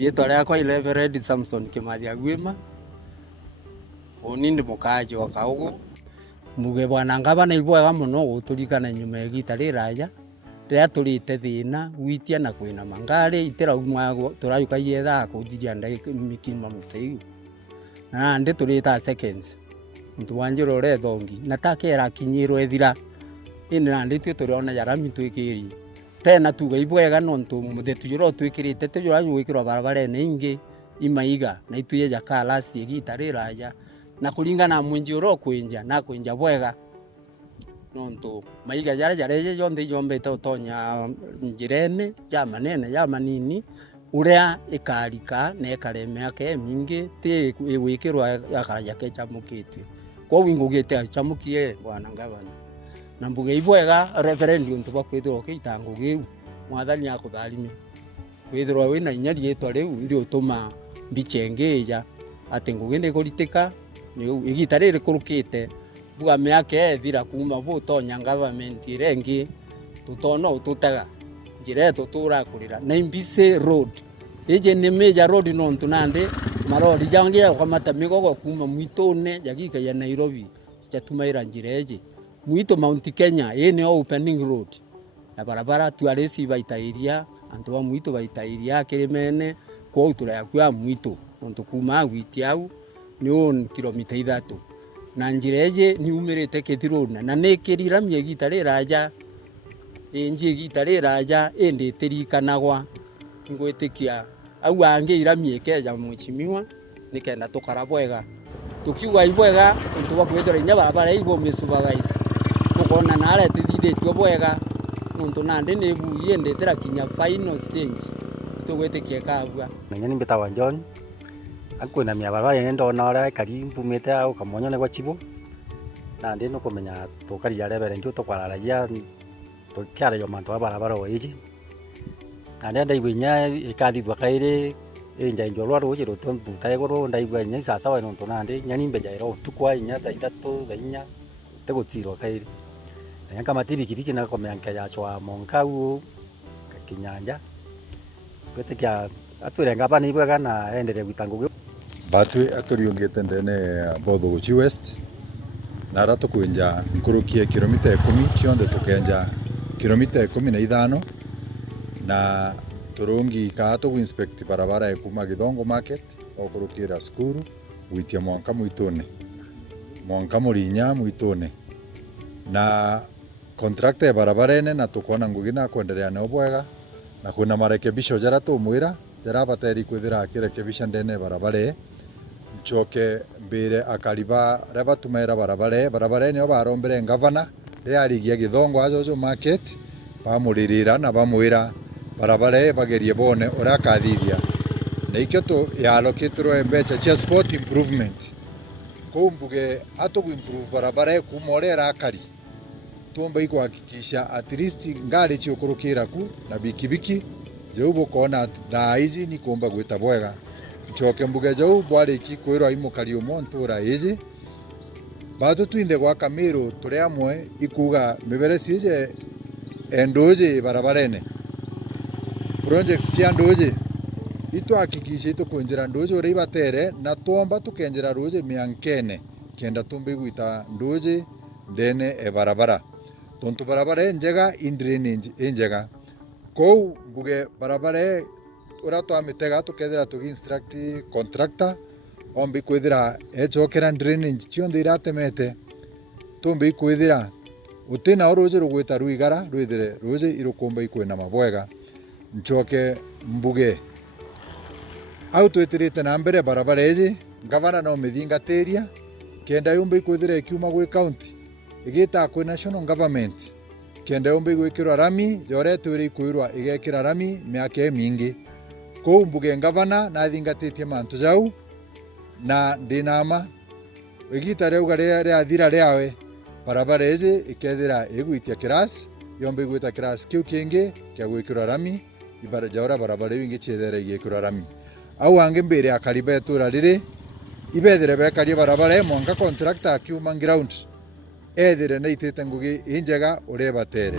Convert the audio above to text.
Rietwa riakwa Reverend Samson Kimathia Gwima. Uni ndi mukaji wa Kaugu. Muge bwana ngabana ibwega muno guturikana nyuma igita riraja. Ria turite thina gwitia na kwina mangari itira umwa turayuka yetha kuthiria ndai mikima muteigu. Na ndi turita seconds. Mtu wanjiro ore thongi na takera kinyiro ethira. Indi na ndi turiona yarami twikiri. Tena tuga ibwega nontu muthetu jiro twikirite tujura gwikirwa barabara ene ingi imaiga na ituye jaka last igita riraja na kuringana mwinji uro kwinja na kwinja bwega nontu maiga jara jareje jonde jombete utonya njirene jama nene jama nini uria ikarika na ikareme yake mingi ti igwikirwa yakaraja kechamukitwe kwa wingugite achamukie bwana ngabana na mbuge ibwega referendum ntuba kwithirwa kitango giu mwathani akutharime kwithirwa wina inya rietwa riu iri utuma mbichengeja ati nguginde kuritika niu igita riri kurukite buga miaka ethira kuma butonya government irengi tutono ututaga njire tutura kurira na Imbise road eje ni major road nontu nande marori jangia kwa matamigo kuma mwitone jagika ya Nairobi chatumaira njireje Muito Mount Kenya ene opening road ya barabara tuaresi baitairia antu wa muito baitairia kirimene kwa utura ya kwa muito onto kuma gwitiau ni on kilomita 3 na njireje ni umirite kithirona na nekirira miegita riraja enji gita riraja ende tirikanagwa ngwitikia au ange ira miekeja muchimiwa nikenda tukara bwega tukiuga ibwega onto wa kwithira nya barabara ibo misubaga kona nare tithithitwe bwega nontu nandi ni buye ndetera kinya final stage tugwitikie kabwa nyani mbitawa John akwina miabarabara yendo na ora kari mbumite au kamonyo ne kwa chibo nandi no kumenya tukari ya Reverend ndio tukwararagia tukiara yo manto barabara oiji nandi ndaigwinya ikathithwa kairi inja njolwa roje rotombu taigoro ndaigwinya sasa wa nontu nandi nyani mbeja iro tukwa inya 3 thainya tegutiro kairi Yanka matibi kibiki na komeanka ya chwa monkau kakinyanja kwetekia atwire ngaba ni bwega na endere gwitangu batwe aturiongete ndene Bothogochi West na rato kuenja nkurukie kilomita 10 chionde tukenja kilomita 15 na turungi kato inspect barabara ekuma Githongo market okurukira skuru witia mwanka muitone mwanka murinya muitone na contract ya barabara ene na tukona ngugina kwendelea na bwega na kuna marekebisho jara tumwira jara bateri kwithira kirekebisha ndene barabara nchoke mbere akariba reba tumera barabara ene barombere governor riarigia Githongo ajojo market bamuririra na bamwira barabara bagerie bone urakathithia na ikyo to ya allocate mbecha cha sport improvement kumbuge atugu improve barabara kumorera akari tumba ikuhakikisha at least ngari chiokurukira ku na bikibiki je kona da hizi ni komba gwita bwega choke mbuge je bwari ki kwirwa imukari umontura hizi bado tuinde kwa kamero turi amwe ikuga mibere sije endoje barabarene projects cia ndoje itu hakikisha itu kunjira ndoje uri batere na tomba tukenjira roje miankene kenda tumbe gwita ndoje ndene e barabara tontu barabara njega drainage njega kou mbuge barabara urato amitega tukethira tugi instruct contractor ombi kwithira echokera drainage chionde iratemete tumbi kwithira utina oroje rugwita ruigara rwithire roje irukumba ikwena mabwega nchoke mbuge au twetirite na mbere barabara ezi gavana no mithingateria kenda yumbe kwithira ikiuma gwi county igita kwi national government kenda yumbe gwikirwa rami jore twiri kwirwa igekira rami miaka mingi ko mbuge gavana na thingatetie mantu jau na ndinama igita reuga ria thira riawe barabara ezi ikethira igwitia kirasi yombe gwita kirasi kiu kingi kia gwikirwa rami ibara jaura barabara wingi chethera igekirwa rami au ange mbere akariba etura riri ibethire bekarie barabara mwanka contractor akiuma ground ethire na itete ngugi injega ure batere.